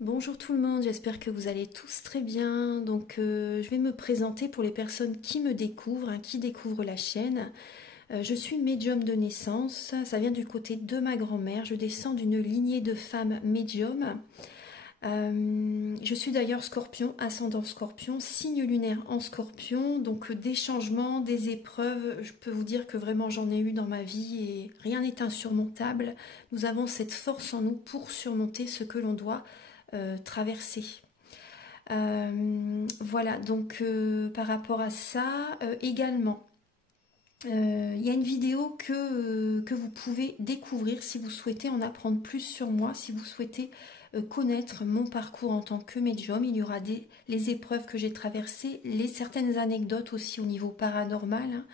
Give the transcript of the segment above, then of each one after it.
Bonjour tout le monde, j'espère que vous allez tous très bien. Donc je vais me présenter pour les personnes qui me découvrent, qui découvrent la chaîne. Je suis médium de naissance, ça vient du côté de ma grand-mère. Je descends d'une lignée de femmes médiums. Je suis d'ailleurs scorpion, ascendant scorpion, signe lunaire en scorpion. Donc des changements, des épreuves, je peux vous dire que vraiment j'en ai eu dans ma vie et rien n'est insurmontable. Nous avons cette force en nous pour surmonter ce que l'on doit traverser. Voilà, donc par rapport à ça, également, il y a une vidéo que vous pouvez découvrir si vous souhaitez en apprendre plus sur moi, si vous souhaitez connaître mon parcours en tant que médium. Il y aura les épreuves que j'ai traversées, certaines anecdotes aussi au niveau paranormal,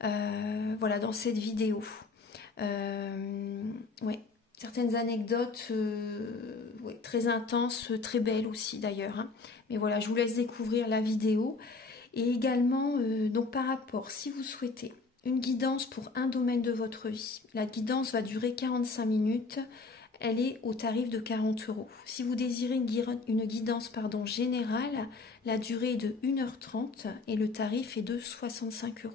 voilà, dans cette vidéo. Ouais, certaines anecdotes ouais, très intenses, très belles aussi d'ailleurs. Mais voilà, je vous laisse découvrir la vidéo. Et également, donc par rapport, si vous souhaitez une guidance pour un domaine de votre vie, la guidance va durer 45 minutes. Elle est au tarif de 40 €. Si vous désirez une guidance générale, la durée est de 1h30 et le tarif est de 65 €.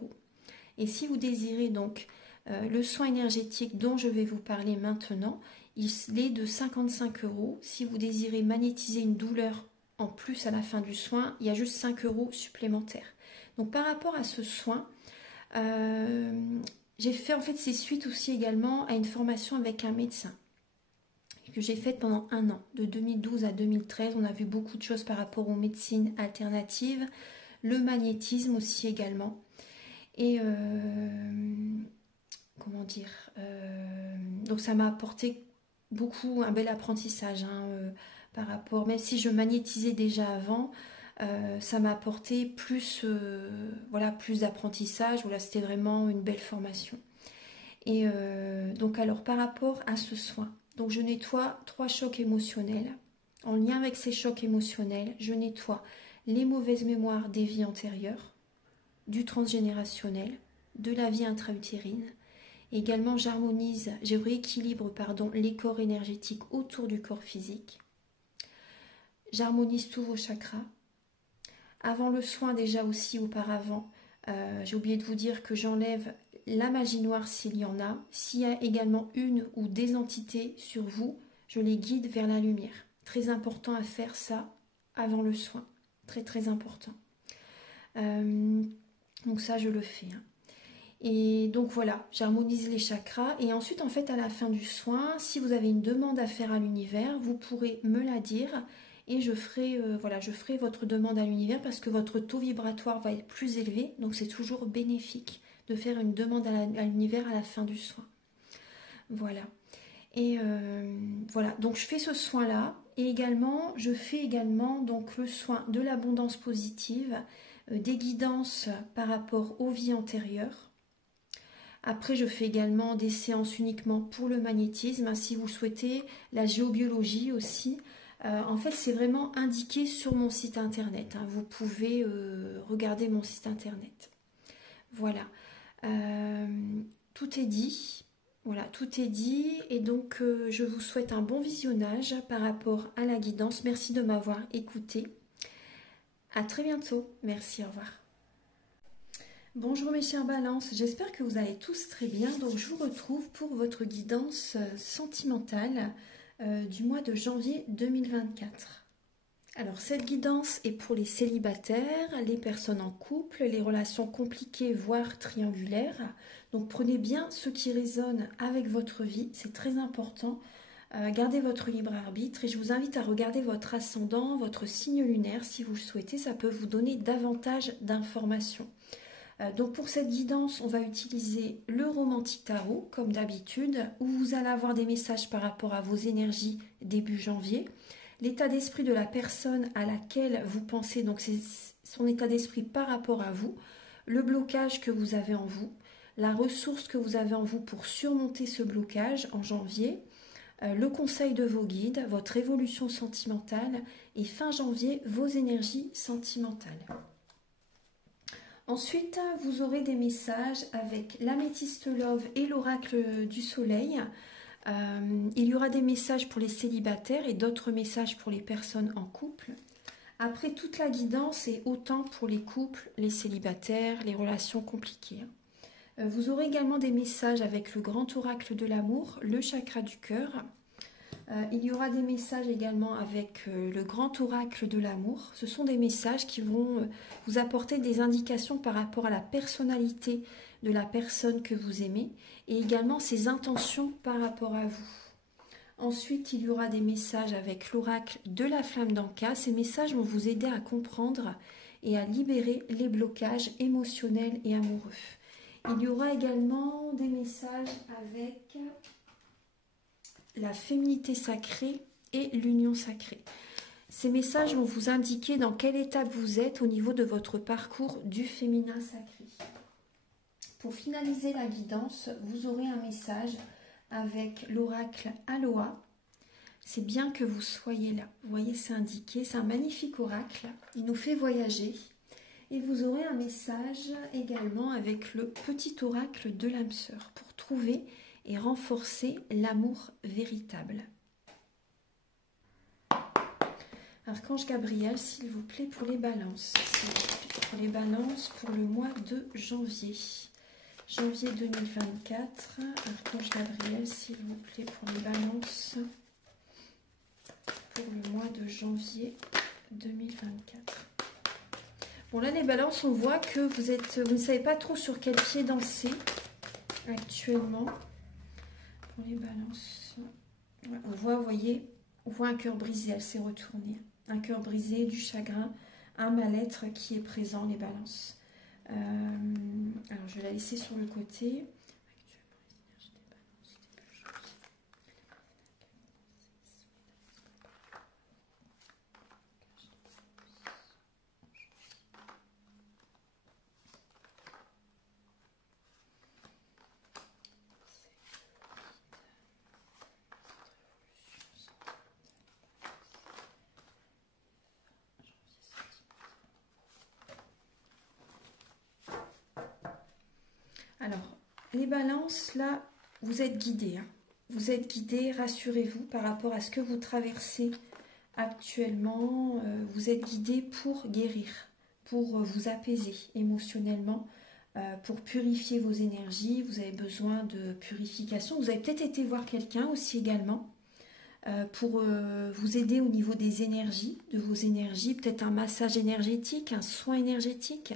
Et si vous désirez donc le soin énergétique dont je vais vous parler maintenant, il est de 55 €. Si vous désirez magnétiser une douleur en plus à la fin du soin, il y a juste 5 € supplémentaires. Donc par rapport à ce soin, j'ai fait en fait c'est suite aussi également à une formation avec un médecin que j'ai faite pendant un an, de 2012 à 2013. On a vu beaucoup de choses par rapport aux médecines alternatives, le magnétisme aussi également. Et comment dire, donc ça m'a apporté beaucoup, un bel apprentissage par rapport, même si je magnétisais déjà avant, ça m'a apporté plus, voilà, plus d'apprentissage. Voilà, c'était vraiment une belle formation. Et donc alors par rapport à ce soin, donc je nettoie 3 chocs émotionnels. En lien avec ces chocs émotionnels, je nettoie les mauvaises mémoires des vies antérieures, du transgénérationnel, de la vie intra-utérine. Également, je rééquilibre les corps énergétiques autour du corps physique. J'harmonise tous vos chakras. Avant le soin, déjà aussi auparavant, j'ai oublié de vous dire que j'enlève la magie noire s'il y en a. S'il y a également une ou des entités sur vous, je les guide vers la lumière. Très important à faire ça avant le soin. Très très important. Donc ça, je le fais. Et donc voilà, j'harmonise les chakras. Et ensuite, en fait, à la fin du soin, si vous avez une demande à faire à l'univers, vous pourrez me la dire. Et je ferai, voilà, je ferai votre demande à l'univers parce que votre taux vibratoire va être plus élevé. Donc c'est toujours bénéfique de faire une demande à l'univers à la fin du soin. Voilà. Et voilà, donc je fais ce soin-là. Et également, je fais également donc, le soin de l'abondance positive, des guidances par rapport aux vies antérieures. Après, je fais également des séances uniquement pour le magnétisme, si vous souhaitez, la géobiologie aussi. En fait, c'est vraiment indiqué sur mon site internet. Vous pouvez regarder mon site internet. Voilà. Tout est dit. Voilà, tout est dit. Et donc, je vous souhaite un bon visionnage par rapport à la guidance. Merci de m'avoir écouté. À très bientôt. Merci, au revoir. Bonjour mes chers balances, j'espère que vous allez tous très bien. Donc je vous retrouve pour votre guidance sentimentale du mois de janvier 2024. Alors cette guidance est pour les célibataires, les personnes en couple, les relations compliquées voire triangulaires. Donc prenez bien ce qui résonne avec votre vie, c'est très important. Gardez votre libre arbitre et je vous invite à regarder votre ascendant, votre signe lunaire si vous le souhaitez, ça peut vous donner davantage d'informations. Donc pour cette guidance, on va utiliser le romantique tarot comme d'habitude, où vous allez avoir des messages par rapport à vos énergies début janvier, l'état d'esprit de la personne à laquelle vous pensez, donc c'est son état d'esprit par rapport à vous, le blocage que vous avez en vous, la ressource que vous avez en vous pour surmonter ce blocage en janvier, le conseil de vos guides, votre évolution sentimentale et fin janvier, vos énergies sentimentales. Ensuite, vous aurez des messages avec l'améthyste love et l'oracle du soleil. Il y aura des messages pour les célibataires et d'autres messages pour les personnes en couple. Après, toute la guidance est autant pour les couples, les célibataires, les relations compliquées. Vous aurez également des messages avec le grand oracle de l'amour, le chakra du cœur. Il y aura des messages également avec le grand oracle de l'amour. Ce sont des messages qui vont vous apporter des indications par rapport à la personnalité de la personne que vous aimez et également ses intentions par rapport à vous. Ensuite, il y aura des messages avec l'oracle de la flamme d'Anka. Ces messages vont vous aider à comprendre et à libérer les blocages émotionnels et amoureux. Il y aura également des messages avec la féminité sacrée et l'union sacrée. Ces messages vont vous indiquer dans quelle étape vous êtes au niveau de votre parcours du féminin sacré. Pour finaliser la guidance, vous aurez un message avec l'oracle Aloha. C'est bien que vous soyez là. Vous voyez, c'est indiqué. C'est un magnifique oracle. Il nous fait voyager. Et vous aurez un message également avec le petit oracle de l'âme sœur pour trouver et renforcer l'amour véritable. Archange Gabriel, s'il vous plaît, pour les balances. Pour les balances pour le mois de janvier. Janvier 2024. Archange Gabriel, s'il vous plaît, pour les balances. Pour le mois de janvier 2024. Bon, là, les balances, on voit que vous ne savez pas trop sur quel pied danser actuellement. Pour les balances, ouais, on voit, vous voyez, on voit un cœur brisé, elle s'est retournée. Un cœur brisé, du chagrin, un mal-être qui est présent, les balances. Alors, je vais la laisser sur le côté. Alors, les balances, là, vous êtes guidés. Hein. Vous êtes guidés, rassurez-vous, par rapport à ce que vous traversez actuellement. Vous êtes guidés pour guérir, pour vous apaiser émotionnellement, pour purifier vos énergies. Vous avez besoin de purification. Vous avez peut-être été voir quelqu'un aussi également pour vous aider au niveau des énergies, de vos énergies. Peut-être un massage énergétique, un soin énergétique.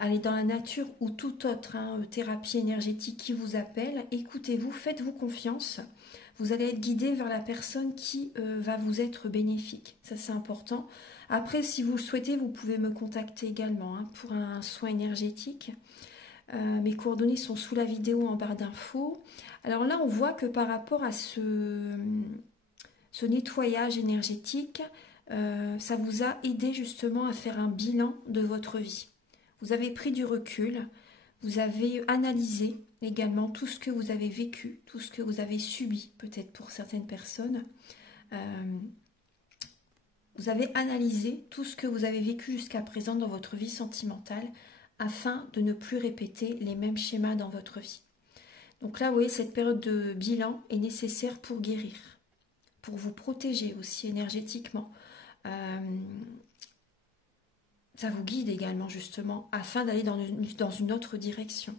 Aller dans la nature ou toute autre thérapie énergétique qui vous appelle, écoutez-vous, faites-vous confiance. Vous allez être guidé vers la personne qui va vous être bénéfique. Ça, c'est important. Après, si vous le souhaitez, vous pouvez me contacter également pour un soin énergétique. Mes coordonnées sont sous la vidéo en barre d'infos. Alors là, on voit que par rapport à ce nettoyage énergétique, ça vous a aidé justement à faire un bilan de votre vie. Vous avez pris du recul, vous avez analysé également tout ce que vous avez vécu, tout ce que vous avez subi, peut-être pour certaines personnes. Vous avez analysé tout ce que vous avez vécu jusqu'à présent dans votre vie sentimentale afin de ne plus répéter les mêmes schémas dans votre vie. Donc là, vous voyez, cette période de bilan est nécessaire pour guérir, pour vous protéger aussi énergétiquement. Ça vous guide également justement afin d'aller dans une autre direction.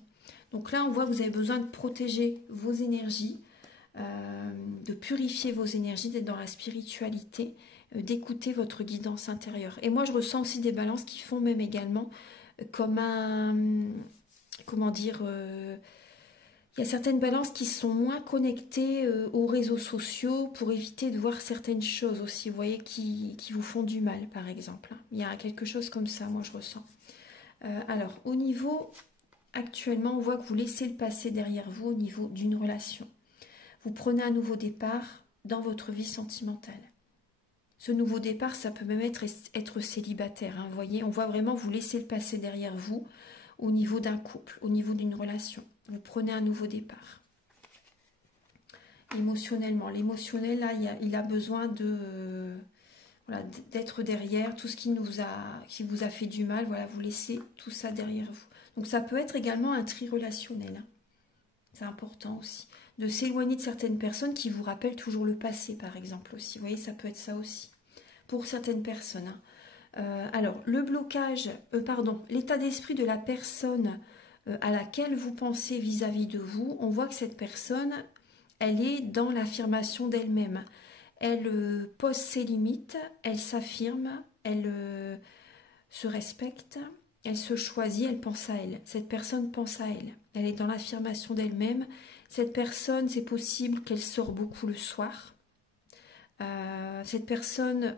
Donc là, on voit que vous avez besoin de protéger vos énergies, de purifier vos énergies, d'être dans la spiritualité, d'écouter votre guidance intérieure. Et moi, je ressens aussi des balances qui font même également comme un... Comment dire il y a certaines balances qui sont moins connectées aux réseaux sociaux pour éviter de voir certaines choses aussi, vous voyez, qui vous font du mal, par exemple. Il y a quelque chose comme ça, moi, je ressens. Alors, au niveau, actuellement, on voit que vous laissez le passé derrière vous au niveau d'une relation. Vous prenez un nouveau départ dans votre vie sentimentale. Ce nouveau départ, ça peut même être célibataire, hein, vous voyez. On voit vraiment vous laisser le passé derrière vous au niveau d'un couple, au niveau d'une relation. Vous prenez un nouveau départ. Émotionnellement, l'émotionnel, là, il a besoin voilà, d'être derrière tout ce qui vous a fait du mal. Voilà, vous laissez tout ça derrière vous. Donc ça peut être également un tri relationnel. Hein. C'est important aussi. De s'éloigner de certaines personnes qui vous rappellent toujours le passé, par exemple, aussi. Vous voyez, ça peut être ça aussi. Pour certaines personnes. Alors, le blocage, l'état d'esprit de la personne à laquelle vous pensez vis-à-vis de vous, on voit que cette personne, elle est dans l'affirmation d'elle-même. Elle pose ses limites, elle s'affirme, elle se respecte, elle se choisit, elle pense à elle. Cette personne pense à elle. Elle est dans l'affirmation d'elle-même. Cette personne, c'est possible qu'elle sort beaucoup le soir. Cette personne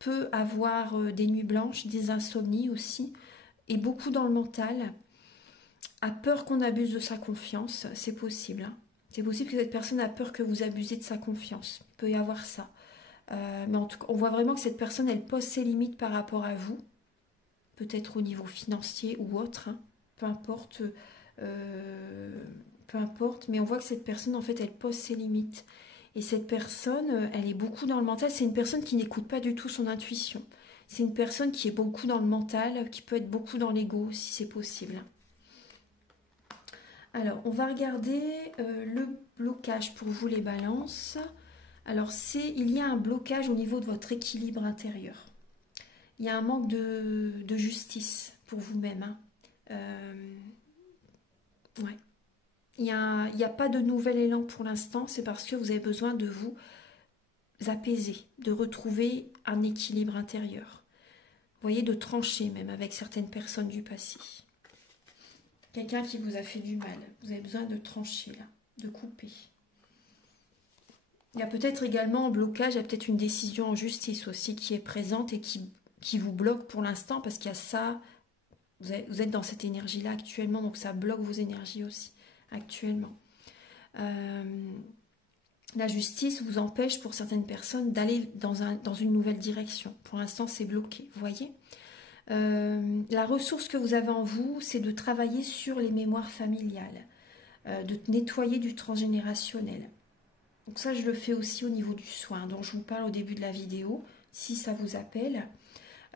peut avoir des nuits blanches, des insomnies aussi, et beaucoup dans le mental, a peur qu'on abuse de sa confiance, c'est possible. Hein. C'est possible que cette personne a peur que vous abusez de sa confiance. Il peut y avoir ça. Mais en tout cas, on voit vraiment que cette personne, elle pose ses limites par rapport à vous, peut-être au niveau financier ou autre, hein. Peu importe, mais on voit que cette personne, en fait, elle pose ses limites. Et cette personne, elle est beaucoup dans le mental. C'est une personne qui n'écoute pas du tout son intuition. C'est une personne qui est beaucoup dans le mental, qui peut être beaucoup dans l'ego, si c'est possible. Alors, on va regarder le blocage pour vous, les balances. Alors, il y a un blocage au niveau de votre équilibre intérieur. Il y a un manque de justice pour vous-même. Hein. Ouais. Il n'y a pas de nouvel élan pour l'instant, c'est parce que vous avez besoin de vous apaiser, de retrouver un équilibre intérieur. Vous voyez, de trancher même avec certaines personnes du passé. Quelqu'un qui vous a fait du mal, vous avez besoin de trancher là, de couper. Il y a peut-être également un blocage, il y a peut-être une décision en justice aussi qui est présente et qui vous bloque pour l'instant parce qu'il y a ça, vous êtes dans cette énergie-là actuellement, donc ça bloque vos énergies aussi actuellement. La justice vous empêche pour certaines personnes d'aller dans une nouvelle direction. Pour l'instant, c'est bloqué, vous voyez. La ressource que vous avez en vous, c'est de travailler sur les mémoires familiales, de nettoyer du transgénérationnel. Donc ça, je le fais aussi au niveau du soin, dont je vous parle au début de la vidéo, si ça vous appelle.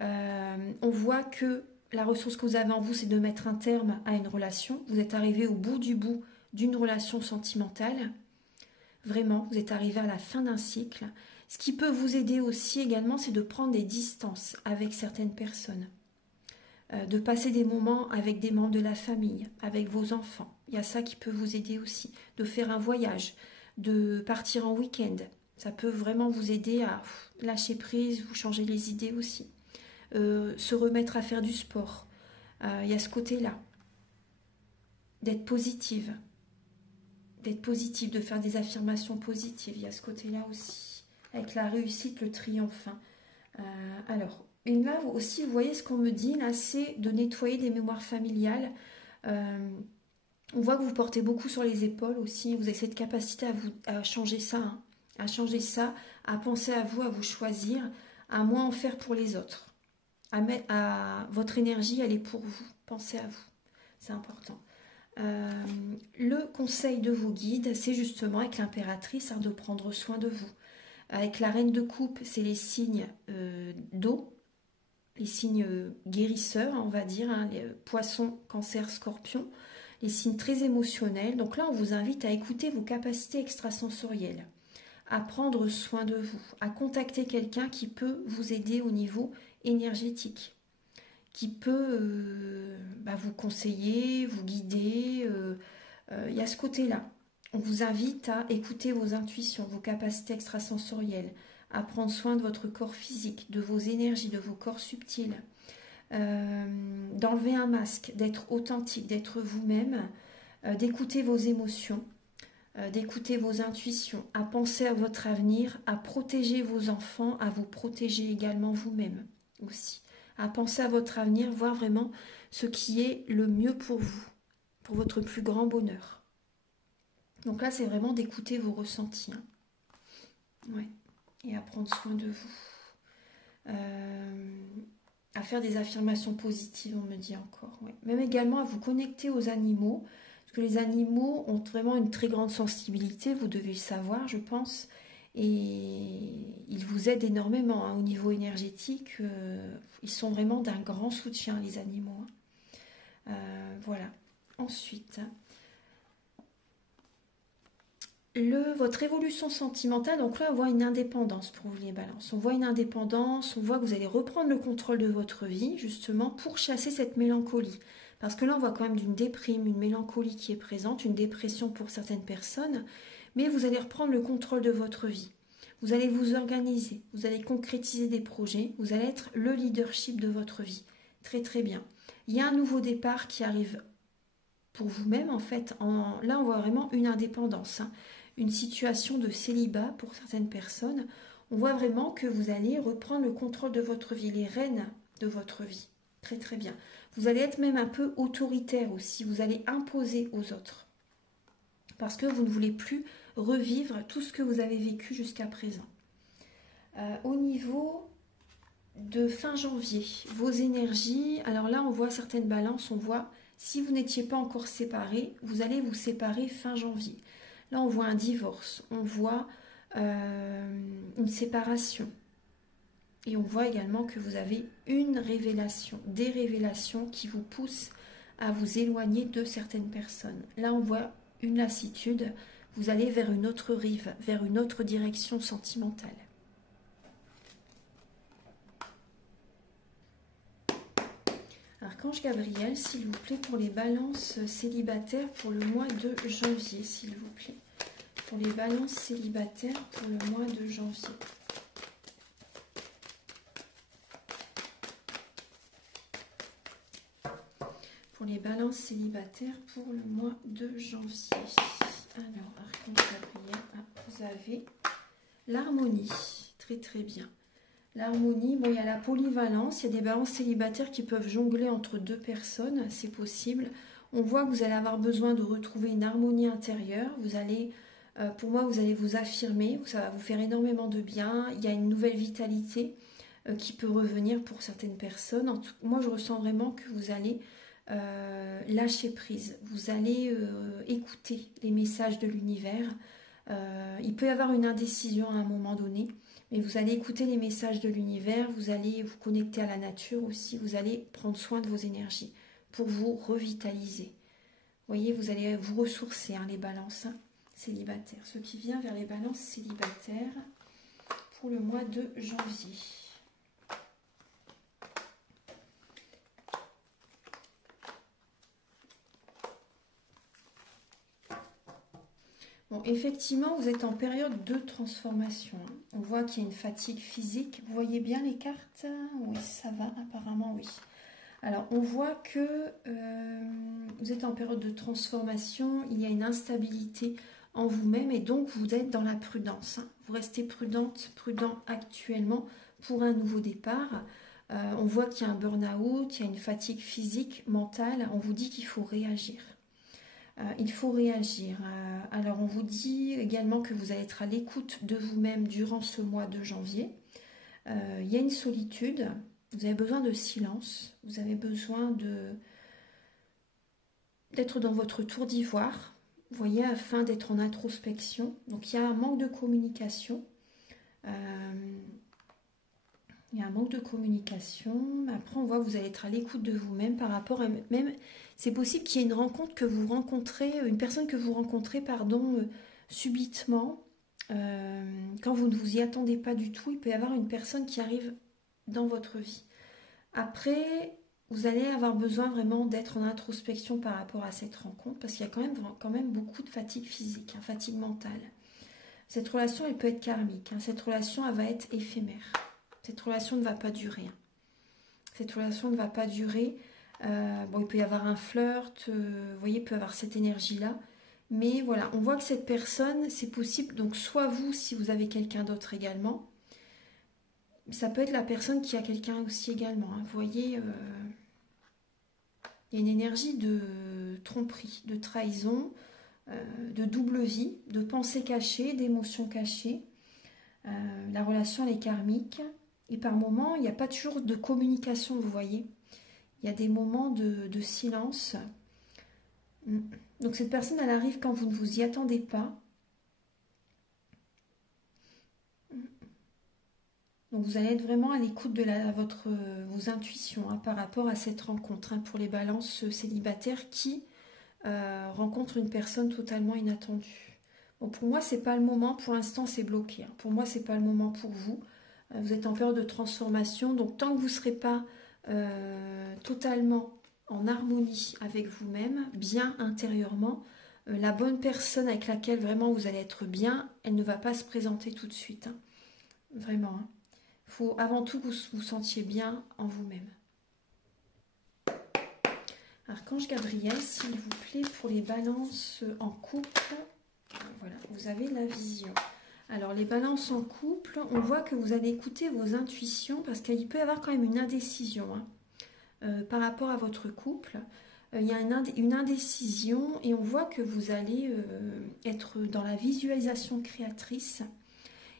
On voit que la ressource que vous avez en vous, c'est de mettre un terme à une relation. Vous êtes arrivé au bout du bout d'une relation sentimentale. Vraiment, vous êtes arrivé à la fin d'un cycle. Ce qui peut vous aider aussi également, c'est de prendre des distances avec certaines personnes. De passer des moments avec des membres de la famille, avec vos enfants. Il y a ça qui peut vous aider aussi. De faire un voyage, de partir en week-end. Ça peut vraiment vous aider à lâcher prise, vous changer les idées aussi. Se remettre à faire du sport. Il y a ce côté-là. D'être positive. D'être positive, de faire des affirmations positives. Il y a ce côté-là aussi. Avec la réussite, le triomphe. Alors, et là aussi, vous voyez ce qu'on me dit, là, c'est de nettoyer des mémoires familiales. On voit que vous portez beaucoup sur les épaules aussi. Vous avez cette capacité à changer ça, hein, à changer ça, à penser à vous choisir, à moins en faire pour les autres. Votre énergie, elle est pour vous. Pensez à vous. C'est important. Le conseil de vos guides, c'est justement avec l'impératrice, hein, de prendre soin de vous. Avec la reine de coupe, c'est les signes d'eau, les signes guérisseurs, on va dire, hein, les poissons, cancer, scorpion, les signes très émotionnels. Donc là, on vous invite à écouter vos capacités extrasensorielles, à prendre soin de vous, à contacter quelqu'un qui peut vous aider au niveau énergétique, qui peut vous conseiller, vous guider. Il y a ce côté-là. On vous invite à écouter vos intuitions, vos capacités extrasensorielles, à prendre soin de votre corps physique, de vos énergies, de vos corps subtils, d'enlever un masque, d'être authentique, d'être vous-même, d'écouter vos émotions, d'écouter vos intuitions, à penser à votre avenir, à protéger vos enfants, à vous protéger également vous-même aussi, à penser à votre avenir, voir vraiment ce qui est le mieux pour vous, pour votre plus grand bonheur. Donc là, c'est vraiment d'écouter vos ressentis. Hein. Ouais. Et à prendre soin de vous. À faire des affirmations positives, on me dit encore. Ouais. Même également à vous connecter aux animaux. Parce que les animaux ont vraiment une très grande sensibilité, vous devez le savoir, je pense. Et ils vous aident énormément, hein, au niveau énergétique. Ils sont vraiment d'un grand soutien, les animaux. Hein. Voilà. Ensuite, votre évolution sentimentale, donc là on voit une indépendance pour vous les balances. On voit une indépendance, on voit que vous allez reprendre le contrôle de votre vie justement pour chasser cette mélancolie. Parce que là on voit quand même une déprime, une mélancolie qui est présente, une dépression pour certaines personnes, mais vous allez reprendre le contrôle de votre vie. Vous allez vous organiser, vous allez concrétiser des projets, vous allez être le leadership de votre vie. Très très bien. Il y a un nouveau départ qui arrive pour vous-même en fait. Là on voit vraiment une indépendance, hein. Une situation de célibat pour certaines personnes. On voit vraiment que vous allez reprendre le contrôle de votre vie, les rênes de votre vie. Très très bien. Vous allez être même un peu autoritaire aussi, vous allez imposer aux autres. Parce que vous ne voulez plus revivre tout ce que vous avez vécu jusqu'à présent. Au niveau de fin janvier, vos énergies, alors là on voit certaines balances, on voit si vous n'étiez pas encore séparés, vous allez vous séparer fin janvier. Là on voit un divorce, on voit une séparation. Et on voit également que vous avez une révélation, des révélations qui vous poussent à vous éloigner de certaines personnes. Là on voit une lassitude, vous allez vers une autre rive, vers une autre direction sentimentale. Archange Gabriel, s'il vous plaît, pour les balances célibataires pour le mois de janvier, s'il vous plaît. Pour les balances célibataires pour le mois de janvier. Pour les balances célibataires pour le mois de janvier. Alors, Archange Gabriel, vous avez l'harmonie. Très très bien. L'harmonie, bon, il y a la polyvalence, il y a des balances célibataires qui peuvent jongler entre deux personnes, c'est possible. On voit que vous allez avoir besoin de retrouver une harmonie intérieure. Vous allez, pour moi, vous allez vous affirmer, ça va vous faire énormément de bien. Il y a une nouvelle vitalité qui peut revenir pour certaines personnes. En tout, moi, je ressens vraiment que vous allez lâcher prise. Vous allez écouter les messages de l'univers. Il peut y avoir une indécision à un moment donné. Mais vous allez écouter les messages de l'univers, vous allez vous connecter à la nature aussi, vous allez prendre soin de vos énergies pour vous revitaliser. Vous voyez, vous allez vous ressourcer, hein, les balances célibataires. Ce qui vient vers les balances célibataires pour le mois de janvier. Bon, effectivement, vous êtes en période de transformation. On voit qu'il y a une fatigue physique. Vous voyez bien les cartes? Oui, ça va, apparemment, oui. Alors, on voit que vous êtes en période de transformation. Il y a une instabilité en vous-même et donc vous êtes dans la prudence. Vous restez prudent actuellement pour un nouveau départ. On voit qu'il y a un burn-out, il y a une fatigue physique, mentale. On vous dit qu'il faut réagir. Il faut réagir. Alors, on vous dit également que vous allez être à l'écoute de vous-même durant ce mois de janvier. Il y a une solitude. Vous avez besoin de silence. Vous avez besoin d'être dans votre tour d'ivoire. Vous voyez, afin d'être en introspection. Donc, il y a un manque de communication. Il y a un manque de communication. Après, on voit que vous allez être à l'écoute de vous-même par rapport à même. C'est possible qu'il y ait une rencontre que vous rencontrez, une personne que vous rencontrez, pardon, subitement, quand vous ne vous y attendez pas du tout. Il peut y avoir une personne qui arrive dans votre vie. Après, vous allez avoir besoin vraiment d'être en introspection par rapport à cette rencontre, parce qu'il y a quand même beaucoup de fatigue physique, hein, fatigue mentale. Cette relation, elle peut être karmique. Hein, cette relation, elle va être éphémère. Cette relation ne va pas durer. Hein. Cette relation ne va pas durer. Bon, il peut y avoir un flirt, vous voyez, il peut y avoir cette énergie-là. Mais voilà, on voit que cette personne, c'est possible. Donc, soit vous, si vous avez quelqu'un d'autre également. Ça peut être la personne qui a quelqu'un aussi également. Hein. Vous voyez, il y a une énergie de tromperie, de trahison, de double vie, de pensées cachées, d'émotions cachées. La relation, elle est karmique. Et par moments, il n'y a pas toujours de communication, vous voyez. Il y a des moments de silence. Donc cette personne, elle arrive quand vous ne vous y attendez pas. Donc vous allez être vraiment à l'écoute de vos intuitions, hein, par rapport à cette rencontre, hein, pour les balances célibataires qui rencontre une personne totalement inattendue. Bon, pour moi, c'est pas le moment. Pour l'instant, c'est bloqué. Hein. Pour moi, c'est pas le moment pour vous. Vous êtes en période de transformation. Donc, tant que vous ne serez pas totalement en harmonie avec vous-même, bien intérieurement, la bonne personne avec laquelle vraiment vous allez être bien, elle ne va pas se présenter tout de suite. Hein. Vraiment. Hein. Il faut avant tout que vous vous sentiez bien en vous-même. Archange Gabriel, s'il vous plaît, pour les balances en couple, voilà, vous avez la vision. Alors, les balances en couple, on voit que vous allez écouter vos intuitions parce qu'il peut y avoir quand même une indécision par rapport à votre couple. Il y a une indécision et on voit que vous allez être dans la visualisation créatrice.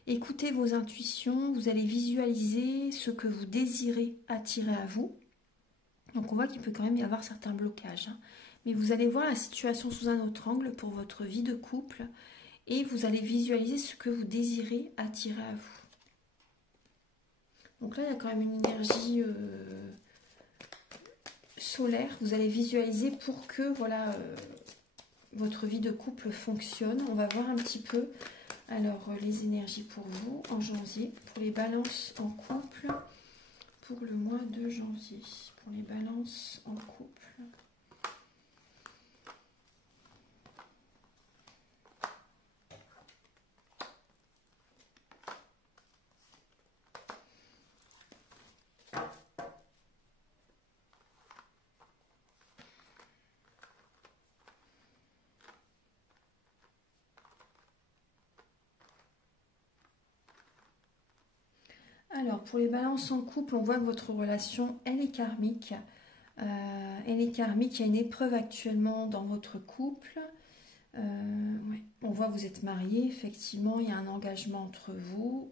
Écoutez vos intuitions, vous allez visualiser ce que vous désirez attirer à vous. Donc on voit qu'il peut quand même y avoir certains blocages. Hein. Mais vous allez voir la situation sous un autre angle pour votre vie de couple et vous allez visualiser ce que vous désirez attirer à vous. Donc là, il y a quand même une énergie solaire. Vous allez visualiser pour que voilà, votre vie de couple fonctionne. On va voir un petit peu alors les énergies pour vous en janvier, pour les balances en couple. Pour le mois de janvier, pour les balances en couple. Alors, pour les balances en couple, on voit que votre relation, elle est karmique. Elle est karmique, il y a une épreuve actuellement dans votre couple. Ouais. On voit que vous êtes mariés, effectivement, il y a un engagement entre vous.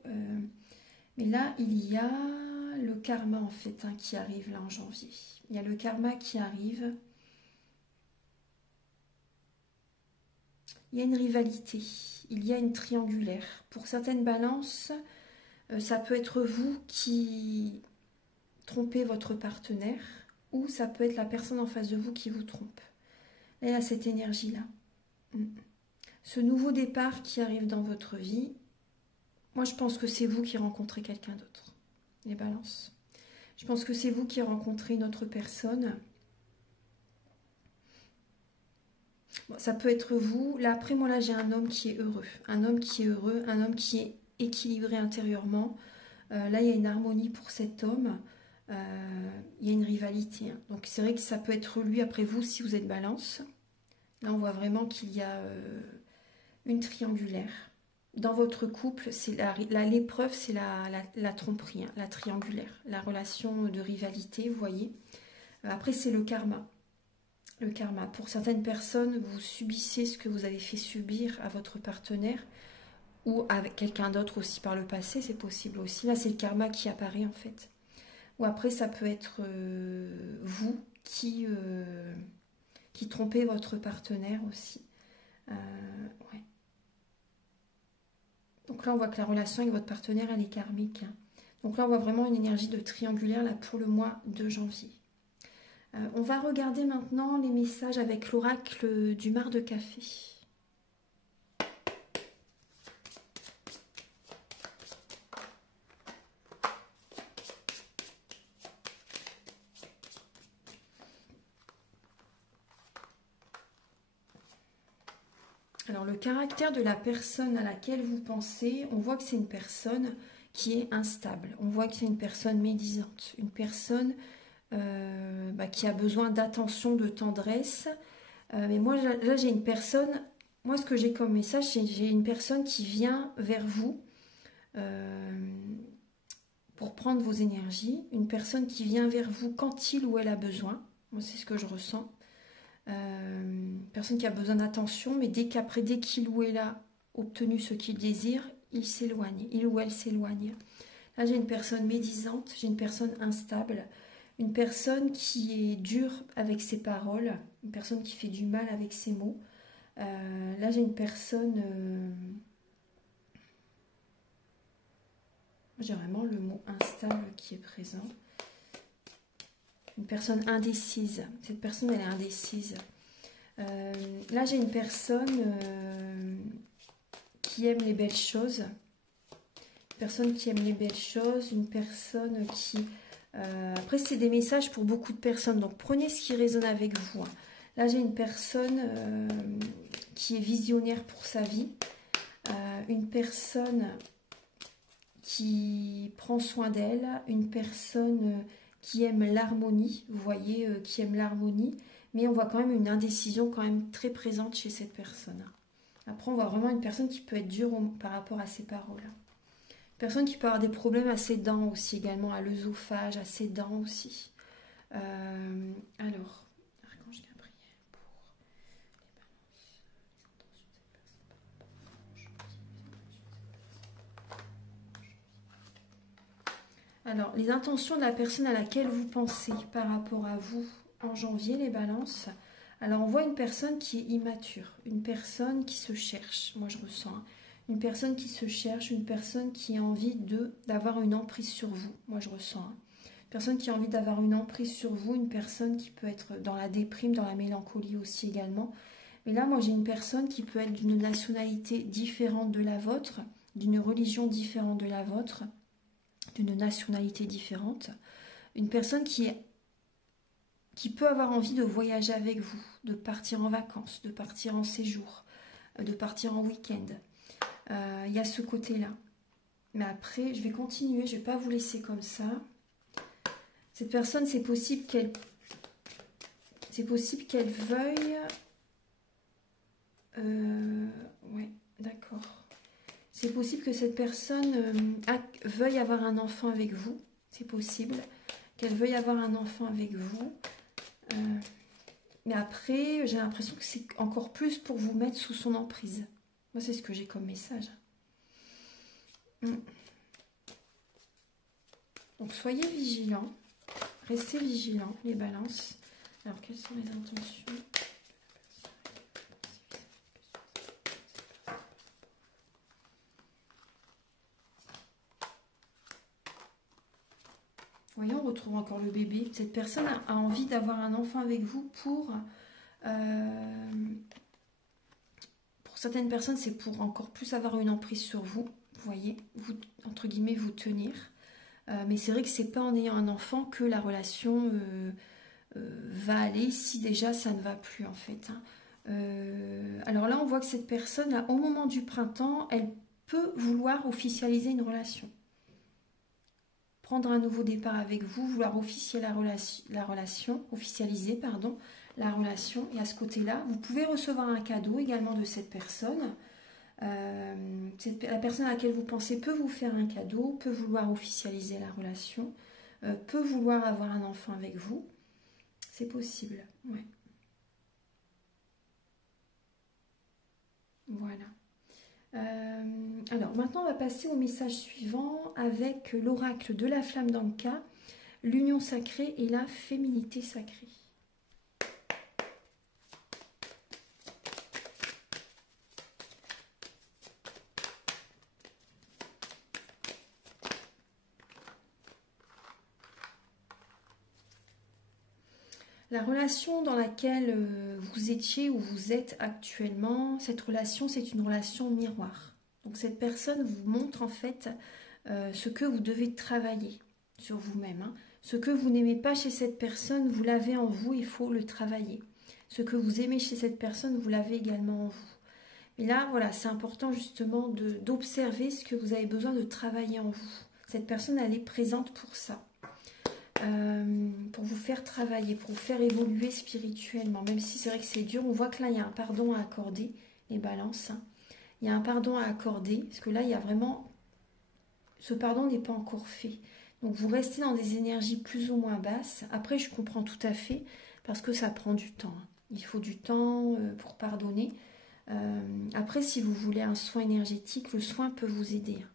Mais là, il y a le karma, en fait, qui arrive là en janvier. Il y a le karma qui arrive. Il y a une rivalité, il y a une triangulaire. Pour certaines balances, ça peut être vous qui trompez votre partenaire ou ça peut être la personne en face de vous qui vous trompe. Là, il y a cette énergie-là. Ce nouveau départ qui arrive dans votre vie, moi je pense que c'est vous qui rencontrez quelqu'un d'autre. Les balances. Je pense que c'est vous qui rencontrez une autre personne. Bon, ça peut être vous. Là, après, moi là j'ai un homme qui est heureux. Un homme qui est heureux, un homme qui est équilibré intérieurement. Là, il y a une harmonie pour cet homme. Il y a une rivalité. Hein. Donc, c'est vrai que ça peut être lui après vous si vous êtes balance. Là, on voit vraiment qu'il y a une triangulaire. Dans votre couple, l'épreuve, c'est la tromperie, hein, la triangulaire, la relation de rivalité, vous voyez. Après, c'est le karma. Le karma. Pour certaines personnes, vous subissez ce que vous avez fait subir à votre partenaire ou avec quelqu'un d'autre aussi par le passé, c'est possible aussi. Là, c'est le karma qui apparaît en fait. Ou après, ça peut être vous qui trompez votre partenaire aussi. Ouais. Donc là, on voit que la relation avec votre partenaire, elle est karmique. Hein. Donc là, on voit vraiment une énergie de triangulaire là, pour le mois de janvier. On va regarder maintenant les messages avec l'oracle du mar de café. Alors, le caractère de la personne à laquelle vous pensez, on voit que c'est une personne qui est instable. On voit que c'est une personne médisante, une personne qui a besoin d'attention, de tendresse. Mais moi, là, j'ai une personne, moi, ce que j'ai comme message, j'ai une personne qui vient vers vous pour prendre vos énergies. Une personne qui vient vers vous quand il ou elle a besoin. Moi, c'est ce que je ressens. Personne qui a besoin d'attention, mais dès qu'il ou elle a obtenu ce qu'il désire, il s'éloigne, il ou elle s'éloigne. Là, j'ai une personne médisante, j'ai une personne instable, une personne qui est dure avec ses paroles, une personne qui fait du mal avec ses mots. Là, j'ai une personne... j'ai vraiment le mot instable qui est présent. Une personne indécise. Cette personne, elle est indécise. Là, j'ai une personne qui aime les belles choses. Une personne qui aime les belles choses. Une personne qui... après, c'est des messages pour beaucoup de personnes. Donc, prenez ce qui résonne avec vous. Hein. Là, j'ai une personne qui est visionnaire pour sa vie. Une personne qui prend soin d'elle. Une personne qui aime l'harmonie. Vous voyez, qui aime l'harmonie. Mais on voit quand même une indécision quand même très présente chez cette personne. Après, on voit vraiment une personne qui peut être dure par rapport à ses paroles. Une personne qui peut avoir des problèmes à ses dents aussi, également à l'œsophage, à ses dents aussi. Alors, Archange Gabriel pour les balances, les intentions de cette personne. Alors, les intentions de la personne à laquelle vous pensez par rapport à vous en janvier, les balances. Alors, on voit une personne qui est immature, une personne qui se cherche, moi je ressens, hein. Une personne qui se cherche, une personne qui a envie d'avoir une emprise sur vous, moi je ressens. Hein. Une personne qui a envie d'avoir une emprise sur vous, une personne qui peut être dans la déprime, dans la mélancolie aussi également. Mais là, moi j'ai une personne qui peut être d'une nationalité différente de la vôtre, d'une religion différente de la vôtre, d'une nationalité différente. Une personne qui peut avoir envie de voyager avec vous, de partir en vacances, de partir en séjour, de partir en week-end. Il y a ce côté-là. Mais après, je vais continuer, je ne vais pas vous laisser comme ça. Cette personne, c'est possible qu'elle veuille... ouais, d'accord. C'est possible que cette personne veuille avoir un enfant avec vous. C'est possible qu'elle veuille avoir un enfant avec vous. Mais après, j'ai l'impression que c'est encore plus pour vous mettre sous son emprise. Moi, c'est ce que j'ai comme message. Donc, soyez vigilants. Restez vigilants, les balances. Alors, quelles sont les intentions ? Voyez, on retrouve encore le bébé. Cette personne a envie d'avoir un enfant avec vous pour certaines personnes, c'est pour encore plus avoir une emprise sur vous. Vous voyez, vous, entre guillemets, vous tenir. Mais c'est vrai que c'est pas en ayant un enfant que la relation va aller si déjà ça ne va plus en fait. Hein. Alors là, on voit que cette personne, là, au moment du printemps, elle peut vouloir officialiser une relation. Prendre un nouveau départ avec vous, vouloir officialiser la relation. Et à ce côté-là, vous pouvez recevoir un cadeau également de cette personne. La personne à laquelle vous pensez peut vous faire un cadeau, peut vouloir officialiser la relation, peut vouloir avoir un enfant avec vous. C'est possible, ouais. Voilà. Alors maintenant on va passer au message suivant avec l'oracle de la flamme d'Anka, l'union sacrée et la féminité sacrée. La relation dans laquelle vous étiez ou vous êtes actuellement, cette relation, c'est une relation miroir. Donc cette personne vous montre en fait ce que vous devez travailler sur vous-même. Hein. Ce que vous n'aimez pas chez cette personne, vous l'avez en vous, il faut le travailler. Ce que vous aimez chez cette personne, vous l'avez également en vous. Et là, voilà, c'est important justement d'observer ce que vous avez besoin de travailler en vous. Cette personne, elle est présente pour ça. Pour vous faire travailler, pour vous faire évoluer spirituellement, même si c'est vrai que c'est dur, on voit que là il y a un pardon à accorder, les balances, hein. Il y a un pardon à accorder, parce que là il y a vraiment, ce pardon n'est pas encore fait, donc vous restez dans des énergies plus ou moins basses. Après je comprends tout à fait, parce que ça prend du temps, hein. Il faut du temps pour pardonner. Après si vous voulez un soin énergétique, le soin peut vous aider, hein.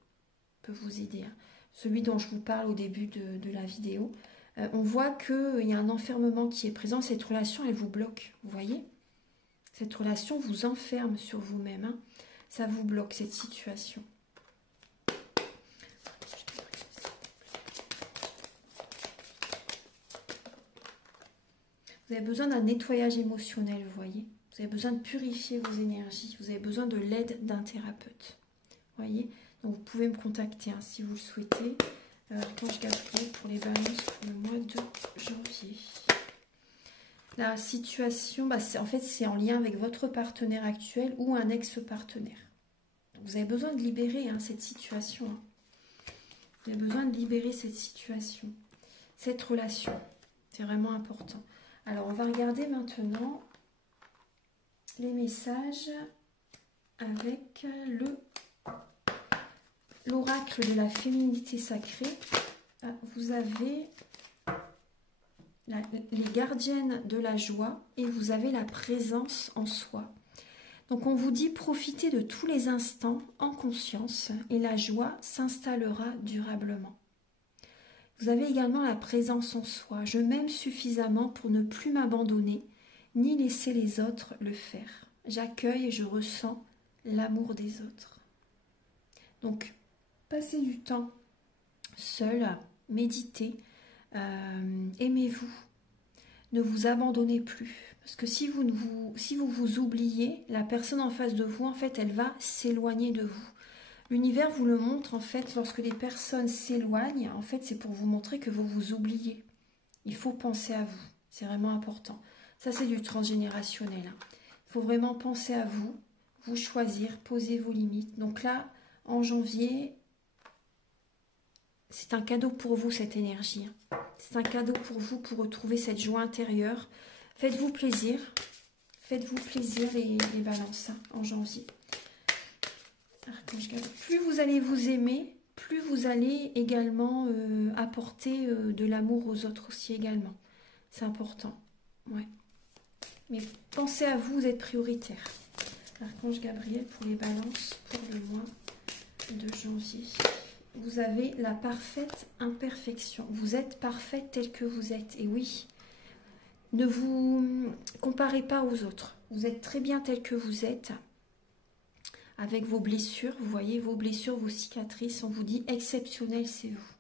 Peut vous aider, hein. Celui dont je vous parle au début de la vidéo. On voit qu'il y a un enfermement qui est présent. Cette relation, elle vous bloque, vous voyez? Cette relation vous enferme sur vous-même. Hein. Ça vous bloque, cette situation. Vous avez besoin d'un nettoyage émotionnel, vous voyez? Vous avez besoin de purifier vos énergies. Vous avez besoin de l'aide d'un thérapeute. Vous voyez? Donc vous pouvez me contacter hein, si vous le souhaitez. Archange Gabriel pour les balances pour le mois de janvier. La situation, bah, en fait, c'est en lien avec votre partenaire actuel ou un ex-partenaire. Vous avez besoin de libérer hein, cette situation. Hein. Vous avez besoin de libérer cette situation, cette relation. C'est vraiment important. Alors, on va regarder maintenant les messages avec l'oracle de la féminité sacrée. Ah, vous avez les gardiennes de la joie et vous avez la présence en soi. Donc on vous dit profitez de tous les instants en conscience et la joie s'installera durablement. Vous avez également la présence en soi. Je m'aime suffisamment pour ne plus m'abandonner ni laisser les autres le faire. J'accueille et je ressens l'amour des autres. Donc passez du temps seul, méditez, aimez-vous. Ne vous abandonnez plus. Parce que si vous vous oubliez, la personne en face de vous, en fait, elle va s'éloigner de vous. L'univers vous le montre, en fait, lorsque les personnes s'éloignent, en fait, c'est pour vous montrer que vous vous oubliez. Il faut penser à vous. C'est vraiment important. Ça, c'est du transgénérationnel. Hein. Il faut vraiment penser à vous, vous choisir, poser vos limites. Donc là, en janvier, c'est un cadeau pour vous, cette énergie. C'est un cadeau pour vous, pour retrouver cette joie intérieure. Faites-vous plaisir. Faites-vous plaisir, les balances, hein, en janvier. Plus vous allez vous aimer, plus vous allez également apporter de l'amour aux autres aussi également. C'est important. Ouais. Mais pensez à vous, vous êtes prioritaire. Archange Gabriel pour les balances pour le mois de janvier. Vous avez la parfaite imperfection. Vous êtes parfaite telle que vous êtes. Et oui, ne vous comparez pas aux autres. Vous êtes très bien telle que vous êtes. Avec vos blessures, vous voyez, vos blessures, vos cicatrices, on vous dit exceptionnel, c'est vous.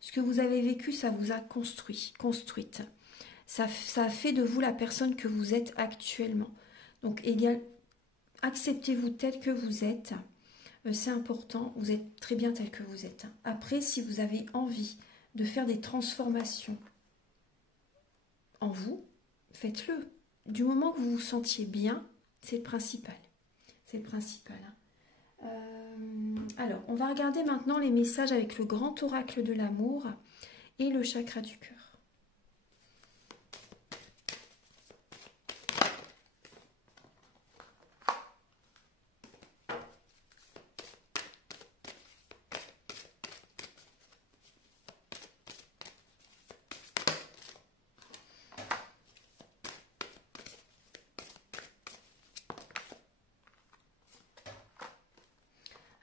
Ce que vous avez vécu, ça vous a construite. Ça a fait de vous la personne que vous êtes actuellement. Donc, acceptez-vous tel que vous êtes. C'est important, vous êtes très bien tel que vous êtes. Après, si vous avez envie de faire des transformations en vous, faites-le. Du moment que vous vous sentiez bien, c'est le principal. C'est le principal. Alors, on va regarder maintenant les messages avec le grand oracle de l'amour et le chakra du cœur.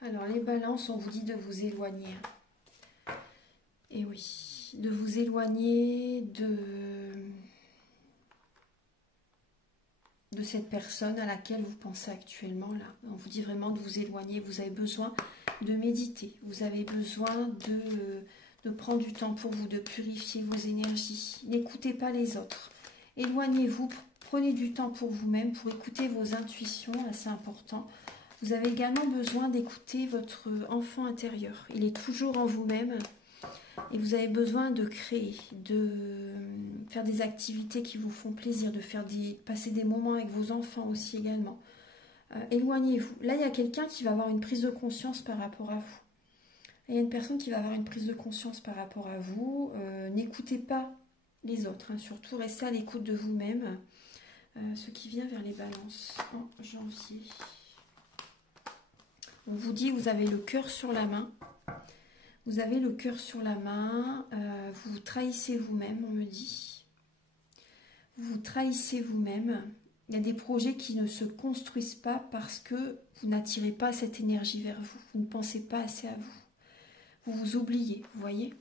Alors, les balances, on vous dit de vous éloigner. Et oui, de vous éloigner de cette personne à laquelle vous pensez actuellement. Là, on vous dit vraiment de vous éloigner. Vous avez besoin de méditer. Vous avez besoin de prendre du temps pour vous, de purifier vos énergies. N'écoutez pas les autres. Éloignez-vous. Prenez du temps pour vous-même, pour écouter vos intuitions. Là, c'est important. Vous avez également besoin d'écouter votre enfant intérieur. Il est toujours en vous-même et vous avez besoin de créer, de faire des activités qui vous font plaisir, de passer des moments avec vos enfants aussi également. Éloignez-vous. Là, il y a quelqu'un qui va avoir une prise de conscience par rapport à vous. Il y a une personne qui va avoir une prise de conscience par rapport à vous. N'écoutez pas les autres, hein. Surtout, restez à l'écoute de vous-même. Ce qui vient vers les balances en janvier. On vous dit, vous avez le cœur sur la main. Vous avez le cœur sur la main. Vous vous trahissez vous-même, on me dit. Vous vous trahissez vous-même. Il y a des projets qui ne se construisent pas parce que vous n'attirez pas cette énergie vers vous. Vous ne pensez pas assez à vous. Vous vous oubliez, vous voyez?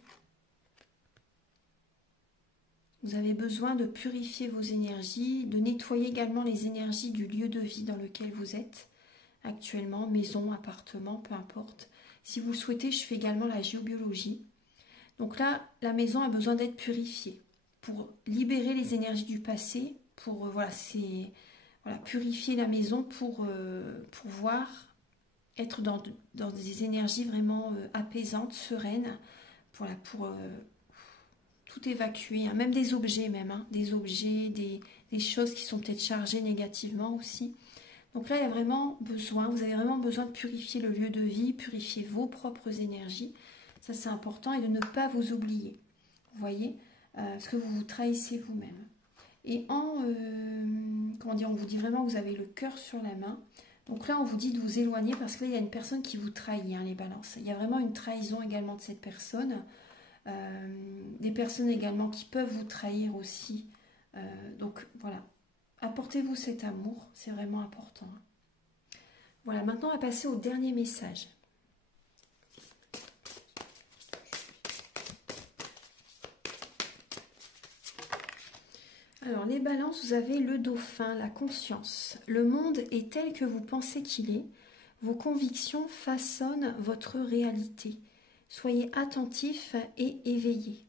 Vous avez besoin de purifier vos énergies, de nettoyer également les énergies du lieu de vie dans lequel vous êtes. Actuellement, maison, appartement, peu importe. Si vous le souhaitez, je fais également la géobiologie. Donc là, la maison a besoin d'être purifiée pour libérer les énergies du passé. Pour voilà, c'est voilà, purifier la maison pour pouvoir être dans des énergies vraiment apaisantes, sereines, voilà, pour tout évacuer, hein, même des objets même, hein, des objets, des choses qui sont peut-être chargées négativement aussi. Donc là, il y a vraiment besoin, vous avez vraiment besoin de purifier le lieu de vie, purifier vos propres énergies. Ça, c'est important, et de ne pas vous oublier. Vous voyez, parce que vous vous trahissez vous-même. Et comment dire, on vous dit vraiment que vous avez le cœur sur la main. Donc là, on vous dit de vous éloigner parce que là, il y a une personne qui vous trahit, hein, les balances. Il y a vraiment une trahison également de cette personne. Des personnes également qui peuvent vous trahir aussi. Donc voilà, apportez-vous cet amour, c'est vraiment important. Voilà, maintenant on va passer au dernier message. Alors les balances, vous avez le dauphin, la conscience. Le monde est tel que vous pensez qu'il est. Vos convictions façonnent votre réalité. Soyez attentifs et éveillés.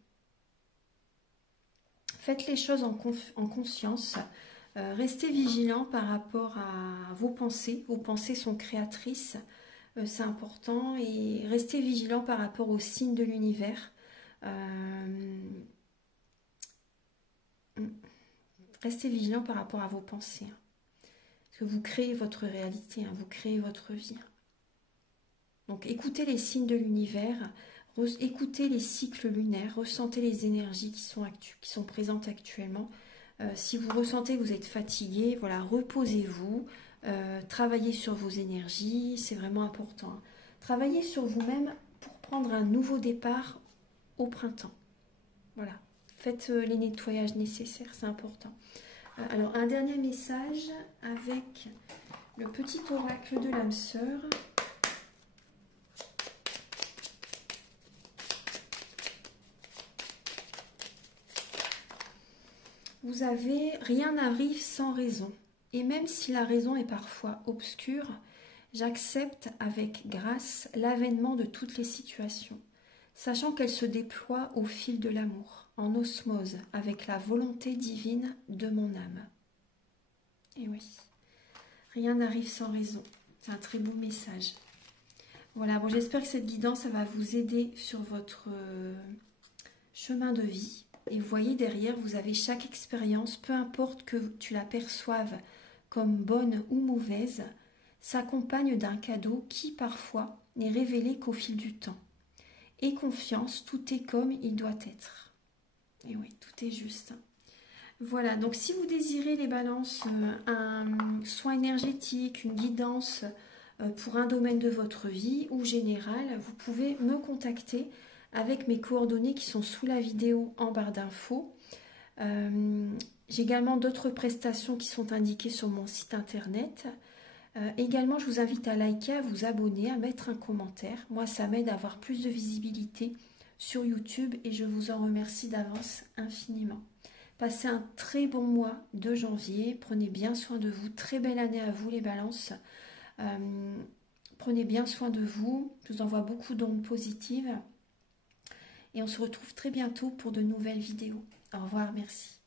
Faites les choses en conscience. Restez vigilant par rapport à vos pensées. Vos pensées sont créatrices, c'est important. Et restez vigilant par rapport aux signes de l'univers. Restez vigilant par rapport à vos pensées. Hein. Parce que vous créez votre réalité, hein, vous créez votre vie. Donc écoutez les signes de l'univers, écoutez les cycles lunaires, ressentez les énergies qui sont présentes actuellement. Si vous ressentez que vous êtes fatigué, voilà, reposez-vous, travaillez sur vos énergies, c'est vraiment important. Hein. Travaillez sur vous-même pour prendre un nouveau départ au printemps. Voilà, faites les nettoyages nécessaires, c'est important. Alors, un dernier message avec le petit oracle de l'âme sœur. Vous avez « Rien n'arrive sans raison. Et même si la raison est parfois obscure, j'accepte avec grâce l'avènement de toutes les situations, sachant qu'elles se déploient au fil de l'amour, en osmose avec la volonté divine de mon âme. » Et oui, rien n'arrive sans raison. C'est un très beau message. Voilà, bon, j'espère que cette guidance, ça va vous aider sur votre chemin de vie. Et vous voyez, derrière, vous avez chaque expérience, peu importe que tu la perçoives comme bonne ou mauvaise, s'accompagne d'un cadeau qui, parfois, n'est révélé qu'au fil du temps. Et confiance, tout est comme il doit être. Et oui, tout est juste. Voilà, donc si vous désirez les balances, un soin énergétique, une guidance pour un domaine de votre vie ou général, vous pouvez me contacter avec mes coordonnées qui sont sous la vidéo en barre d'infos. J'ai également d'autres prestations qui sont indiquées sur mon site internet. Également, je vous invite à liker, à vous abonner, à mettre un commentaire. Moi, ça m'aide à avoir plus de visibilité sur YouTube et je vous en remercie d'avance infiniment. Passez un très bon mois de janvier. Prenez bien soin de vous. Très belle année à vous les balances. Prenez bien soin de vous. Je vous envoie beaucoup d'ondes positives. Et on se retrouve très bientôt pour de nouvelles vidéos. Au revoir, merci.